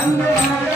Vande